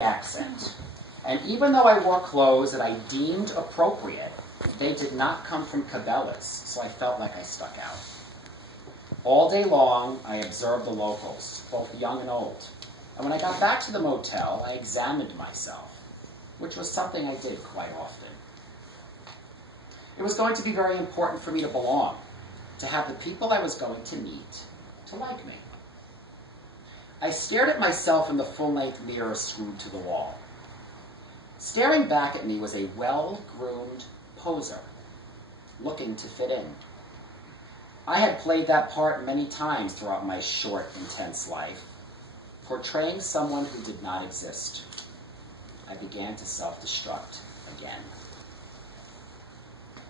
accent. And even though I wore clothes that I deemed appropriate, they did not come from Cabela's, so I felt like I stuck out. All day long, I observed the locals, both young and old. And when I got back to the motel, I examined myself, which was something I did quite often. It was going to be very important for me to belong, to have the people I was going to meet to like me. I stared at myself in the full-length mirror screwed to the wall. Staring back at me was a well-groomed poser, looking to fit in. I had played that part many times throughout my short, intense life, portraying someone who did not exist. I began to self-destruct again.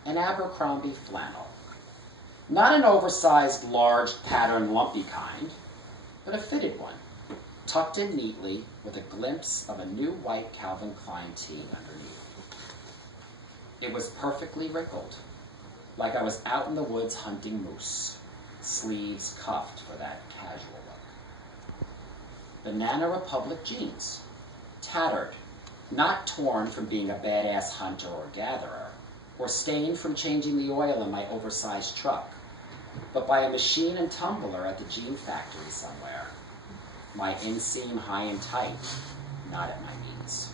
An Abercrombie flannel. Not an oversized, large, patterned, lumpy kind, but a fitted one, tucked in neatly with a glimpse of a new white Calvin Klein tee underneath. It was perfectly wrinkled, like I was out in the woods hunting moose, sleeves cuffed for that casual look. Banana Republic jeans, tattered, not torn from being a badass hunter or gatherer, or stained from changing the oil in my oversized truck, but by a machine and tumbler at the jean factory somewhere. My inseam high and tight, not at my knees.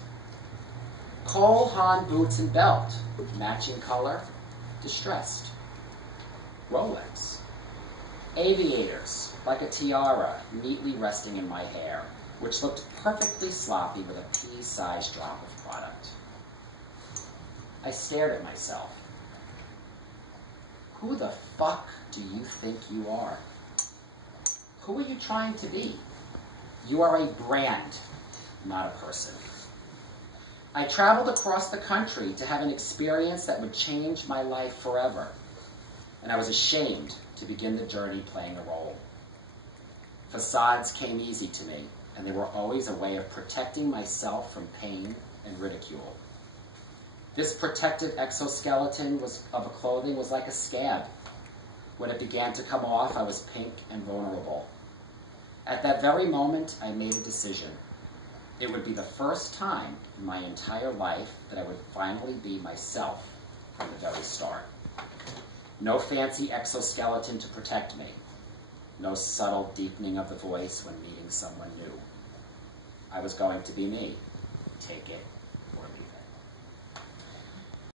Cole Haan boots and belt, matching color, distressed. Rolex. Aviators, like a tiara, neatly resting in my hair, which looked perfectly sloppy with a pea-sized drop of product. I stared at myself. Who the fuck do you think you are? Who are you trying to be? You are a brand, not a person. I traveled across the country to have an experience that would change my life forever, and I was ashamed to begin the journey playing a role. Facades came easy to me, and they were always a way of protecting myself from pain and ridicule. This protective exoskeleton of clothing was like a scab. When it began to come off, I was pink and vulnerable. At that very moment, I made a decision. It would be the first time in my entire life that I would finally be myself from the very start. No fancy exoskeleton to protect me. No subtle deepening of the voice when meeting someone new. I was going to be me. Take it